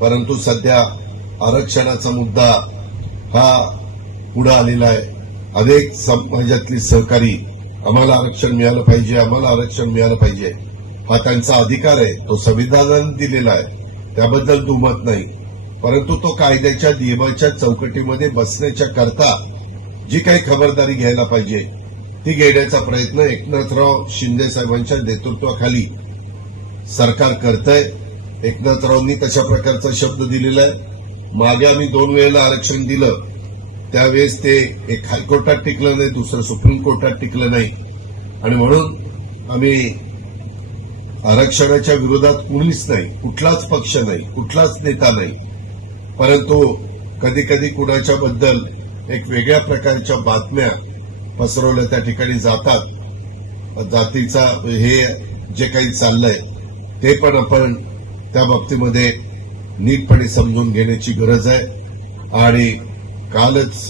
परंतु सध्या आरक्षणाचा मुद्दा हा पुढे आलेला आहे अनेक समाजातली सहकारी आम्हाला आरक्षण मिळालं पाहिजे आम्हाला आरक्षण मिळालं पाहिजे हा त्यांचा अधिकार आहे तो संविधानाने दिलेला आहे त्याबद्दल दुमत नाही परंतु तो कायद्याच्या नियमाच्या चौकटीमध्ये बसण्याच्या करता जी काही खबरदारी घ्यायला पाहिजे ती घेण्याचा प्रयत्न एकनाथराव शिंदे साहेबांच्या नेतृत्वाखाली सरकार करत एकनाथरावांनी तशा प्रकारचा शब्द दिलेला आहे मागे आम्ही दोन वेळेला आरक्षण दिलं त्यावेळेस ते एक हायकोर्टात टिकलं नाही दुसरं सुप्रीम कोर्टात टिकलं नाही आणि म्हणून आम्ही आरक्षणाच्या विरोधात कुणीच नाही कुठलाच पक्ष नाही कुठलाच नेता नाही परंतु कधी कधी कुणाच्या बद्दल एक वेगळ्या प्रकारच्या बातम्या पसरवल्या त्या ठिकाणी जातात जातीचा हे जे काही चाललंय ते पण आपण त्या बाबतीमध्ये नीटपणे समजून घेण्याची गरज आहे आणि कालच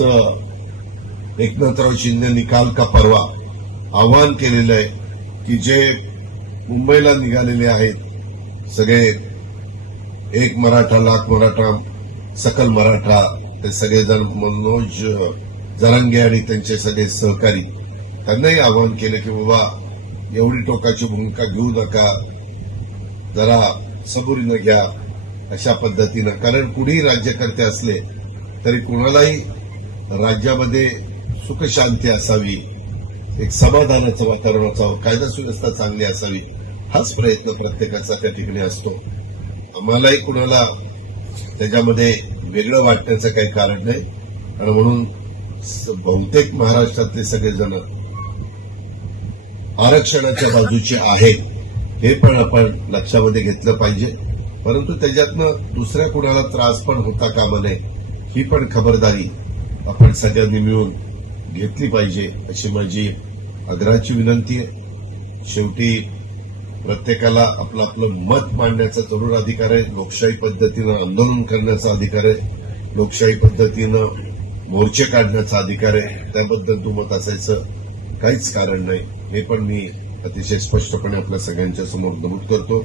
एकनाथराव शिंदेनी काल का परवा आवाहन केलेलं आहे की जे मुंबईला निघालेले आहेत सगळे एक मराठा लाख मराठा सकल मराठा ते सगळेजण मनोज जरांगे आणि त्यांचे सगळे सहकारी त्यांनाही आवाहन केलं की बाबा एवढी टोकाची भूमिका घेऊ नका जरा सबुरीनं घ्या अशा पद्धतीनं कारण कुणीही राज्यकर्ते असले तरी कुणालाही राज्यामध्ये सुखशांती असावी एक समाधानाचं वातावरण असावं कायदा सुव्यवस्था चांगली असावी हाच प्रयत्न प्रत्येकाचा त्या ठिकाणी असतो आम्हालाही कुणाला त्याच्यामध्ये वेगळं वाटण्याचं काही कारण नाही आणि म्हणून बहुतेक महाराष्ट्रातले सगळेजण आरक्षणाच्या बाजूचे आहेत हे पण आपण लक्षामध्ये घेतलं पाहिजे परंतु त्याच्यातनं दुसऱ्या कुणाला त्रास पण होता कामा नये ही पण खबरदारी आपण सगळ्यांनी मिळून घेतली पाहिजे अशी माझी आग्रहाची विनंती आहे शेवटी प्रत्येकाला आपलं आपलं मत मांडण्याचा तरुण अधिकार आहे लोकशाही पद्धतीनं आंदोलन करण्याचा अधिकार आहे लोकशाही पद्धतीनं मोर्चे काढण्याचा अधिकार आहे त्याबद्दल दुमत असायचं काहीच कारण नाही हे पण मी अतिशय स्पष्टपणे आपल्या सगळ्यांच्या समोर नमूद करतो